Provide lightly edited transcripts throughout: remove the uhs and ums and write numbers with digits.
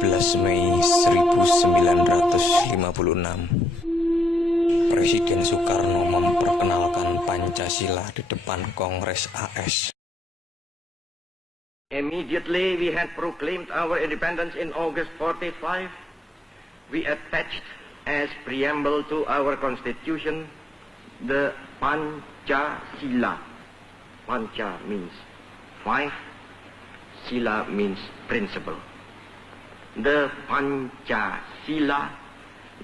17 Mei 1956, Presiden Soekarno memperkenalkan Pancasila di depan Kongres AS. Immediately we had proclaimed our independence in August 45. We attached as preamble to our constitution the Pancasila. Panca means five, Sila means principle. The Pancasila,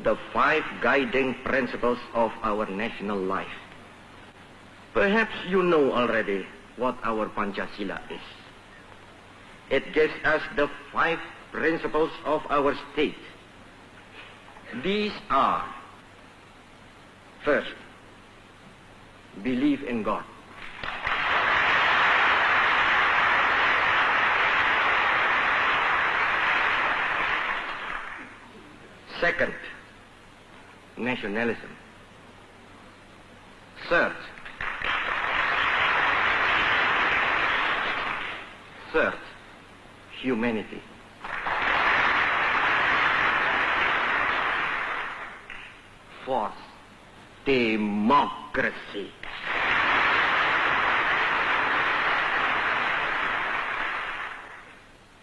the five guiding principles of our national life. Perhaps you know already what our Pancasila is. It gives us the five principles of our state. These are: first, believe in God. Second, nationalism. Third, humanity. Fourth, democracy.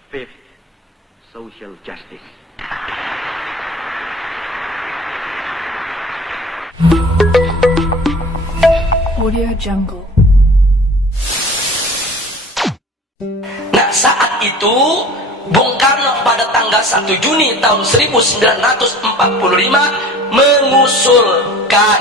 Fifth, social justice. Audio Jungle. Nah, saat itu Bung Karno pada tanggal 1 Juni tahun 1945 mengusulkan,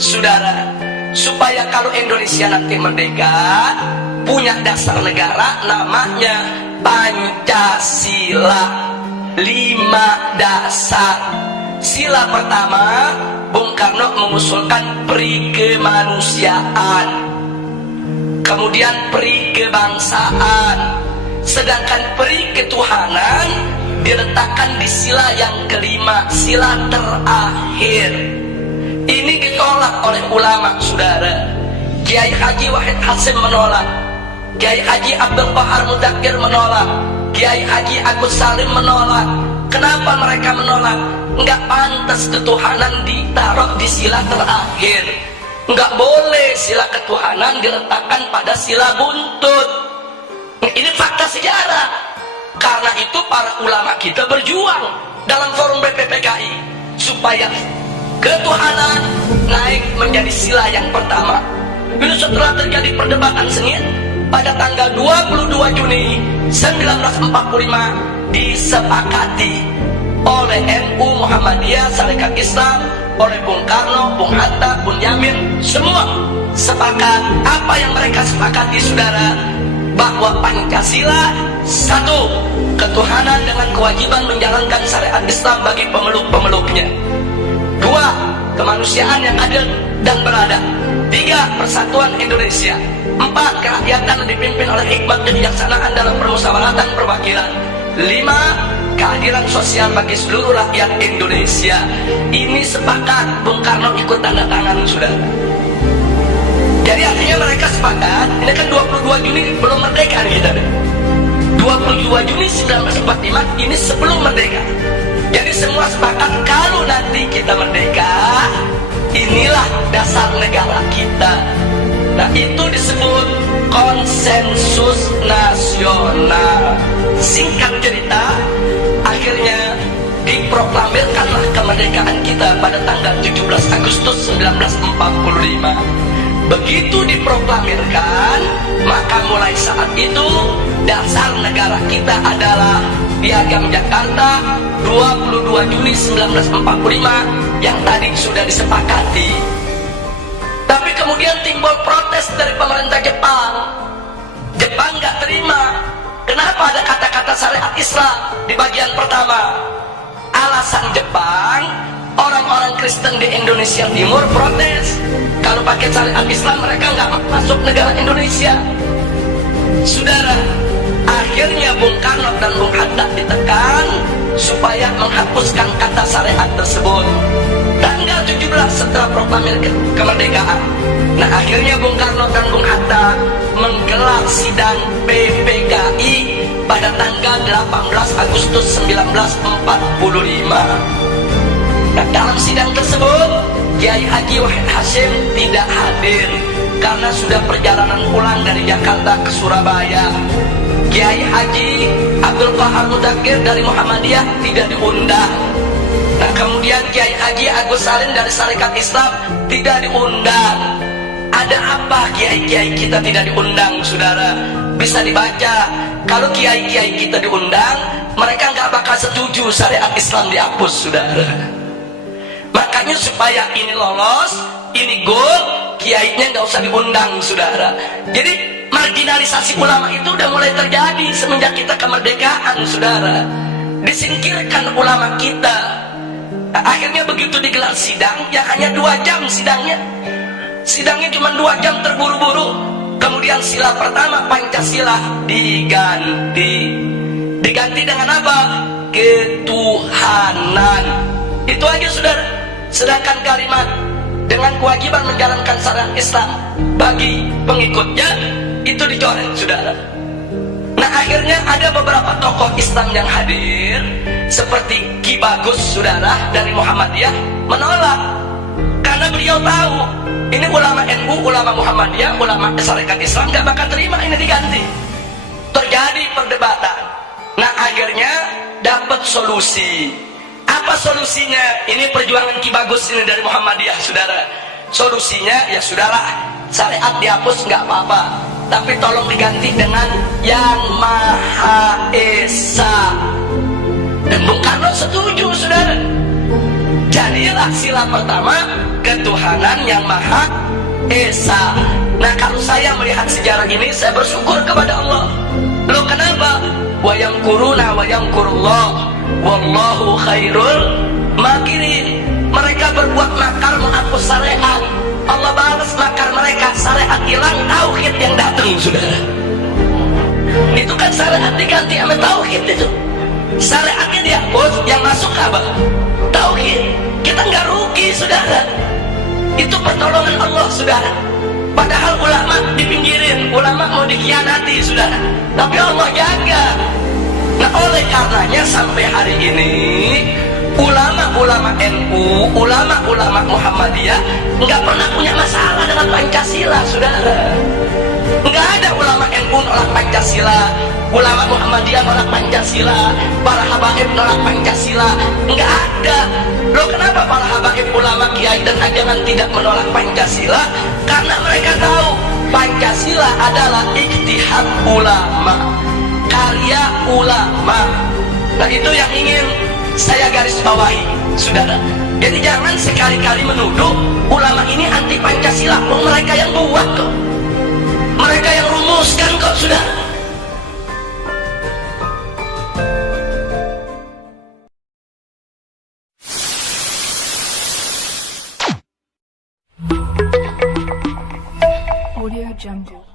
saudara, supaya kalau Indonesia nanti merdeka punya dasar negara namanya Pancasila. 5 dasar. Sila pertama, Bung Karno mengusulkan peri kemanusiaan, kemudian peri kebangsaan, sedangkan peri ketuhanan diletakkan di sila yang kelima, sila terakhir. Ini ditolak oleh ulama, saudara. Kiai Haji Wahid Hasim menolak, Kiai Haji Abdul Qahar Mudakir menolak, Kiai Haji Agus Salim menolak. Kenapa mereka menolak? Enggak pantas ketuhanan ditaruh di sila terakhir. Enggak boleh sila ketuhanan diletakkan pada sila buntut. Ini fakta sejarah. Karena itu para ulama kita berjuang dalam forum BPPKI supaya ketuhanan naik menjadi sila yang pertama. Itu setelah terjadi perdebatan sengit, pada tanggal 22 Juni 1945 disepakati oleh NU Muhammadiyah, Sarekat Islam, oleh Bung Karno, Bung Hatta, Bung Yamin, semua sepakat. Apa yang mereka sepakati, saudara? Bahwa Pancasila, satu, ketuhanan dengan kewajiban menjalankan syariat Islam bagi pemeluk-pemeluknya. Dua, kemanusiaan yang adil dan beradab. Tiga, persatuan Indonesia. Empat, kerakyatan dipimpin oleh hikmat kebijaksanaan dalam permusyawaratan perwakilan. Lima, keadilan sosial bagi seluruh rakyat Indonesia. Ini sepakat, Bung Karno ikut tanda tangan, saudara. Jadi artinya mereka sepakat. Ini kan 22 Juni belum merdeka kita. 22 Juni 1945 ini sebelum merdeka. Jadi semua sepakat kalau nanti kita merdeka, inilah dasar negara kita. Nah, itu disebut konsensus nasional. Singkat cerita, akhirnya diproklamirkanlah kemerdekaan kita pada tanggal 17 Agustus 1945. Begitu diproklamirkan, maka mulai saat itu dasar negara kita adalah Piagam Jakarta 22 Juni 1945 yang tadi sudah disepakati. Tapi kemudian timbul protes dari pemerintah Jepang. Jepang nggak terima. Kenapa ada kata-kata syariat Islam di bagian pertama? Alasan Jepang, orang-orang Kristen di Indonesia Timur protes. Kalau pakai syariat Islam mereka nggak masuk negara Indonesia. Saudara, akhirnya Bung Karno dan Bung Hatta ditekan supaya menghapuskan kata syariat tersebut. Tanggal 17 setelah proklamasi kemerdekaan. Nah, akhirnya Bung Karno dan Bung Hatta menggelar sidang PPKI pada tanggal 18 Agustus 1945. Nah, dalam sidang tersebut Kiai Haji Wahid Hasyim tidak hadir karena sudah perjalanan pulang dari Jakarta ke Surabaya. Kiai Haji Abdul Qahar Mudakir dari Muhammadiyah tidak diundang. Nah, kemudian Kiai Haji Agus Salim dari Sarekat Islam tidak diundang. Ada apa kiai-kiai kita tidak diundang, saudara? Bisa dibaca. Kalau kiai-kiai kita diundang, mereka nggak bakal setuju syariat Islam dihapus, saudara. Makanya supaya ini lolos, ini goal, kiainya nggak usah diundang, saudara. Jadi marginalisasi ulama itu udah mulai terjadi semenjak kita kemerdekaan, saudara. Disingkirkan ulama kita. Akhirnya begitu digelar sidang, ya hanya 2 jam sidangnya. Sidangnya cuma 2 jam terburu-buru. Kemudian sila pertama Pancasila diganti. Diganti dengan apa? Ketuhanan. Itu aja, saudara. Sedangkan kalimat dengan kewajiban menjalankan syariat Islam bagi pengikutnya itu dicoret, saudara. Nah, akhirnya ada beberapa tokoh Islam yang hadir seperti Ki Bagus, saudara, dari Muhammadiyah menolak karena beliau tahu ini ulama NU, ulama Muhammadiyah, ulama Sarekat Islam gak bakal terima ini diganti. Terjadi perdebatan. Nah, akhirnya dapat solusi. Apa solusinya? Ini perjuangan Ki Bagus ini dari Muhammadiyah, saudara. Solusinya ya sudahlah, syariat dihapus nggak apa-apa, tapi tolong diganti dengan Yang Maha Esa. Dan Bung Karno setuju, saudara. Jadilah sila pertama ketuhanan Yang Maha Esa. Nah, kalau saya melihat sejarah ini, saya bersyukur kepada Allah. Loh, kenapa? Wa yamkuruna wa yamkurullah wallahu khairul makirin. Mereka berbuat makar menghapus syariat, Allah balas makar mereka. Syariat hilang, tauhid yang datang, saudara. Itu kan syariat diganti sama tauhid itu. Syariatnya dihapus, yang masuk apa? Tauhid. Kita nggak rugi, saudara. Itu pertolongan Allah, saudara. Padahal ulama dipinggirin, ulama mau dikhianati, saudara. Tapi Allah jaga. Nah, oleh karenanya sampai hari ini ulama-ulama NU, ulama-ulama Muhammadiyah nggak pernah punya masalah dengan Pancasila, saudara. Nggak ada ulama NU nolak Pancasila, ulama Muhammadiyah nolak Pancasila, para habaib nolak Pancasila. Nggak ada. Loh, kenapa para habaib, ulama, kiai dan ajangan tidak menolak Pancasila? Karena mereka tahu Pancasila adalah ijtihad ulama, karya ulama. Nah, itu yang ingin saya garis bawahi, saudara. Jadi jangan sekali-kali menuduh ulama ini anti Pancasila. Mereka yang buat kok, mereka yang rumuskan kok, saudara. Audio Jungle.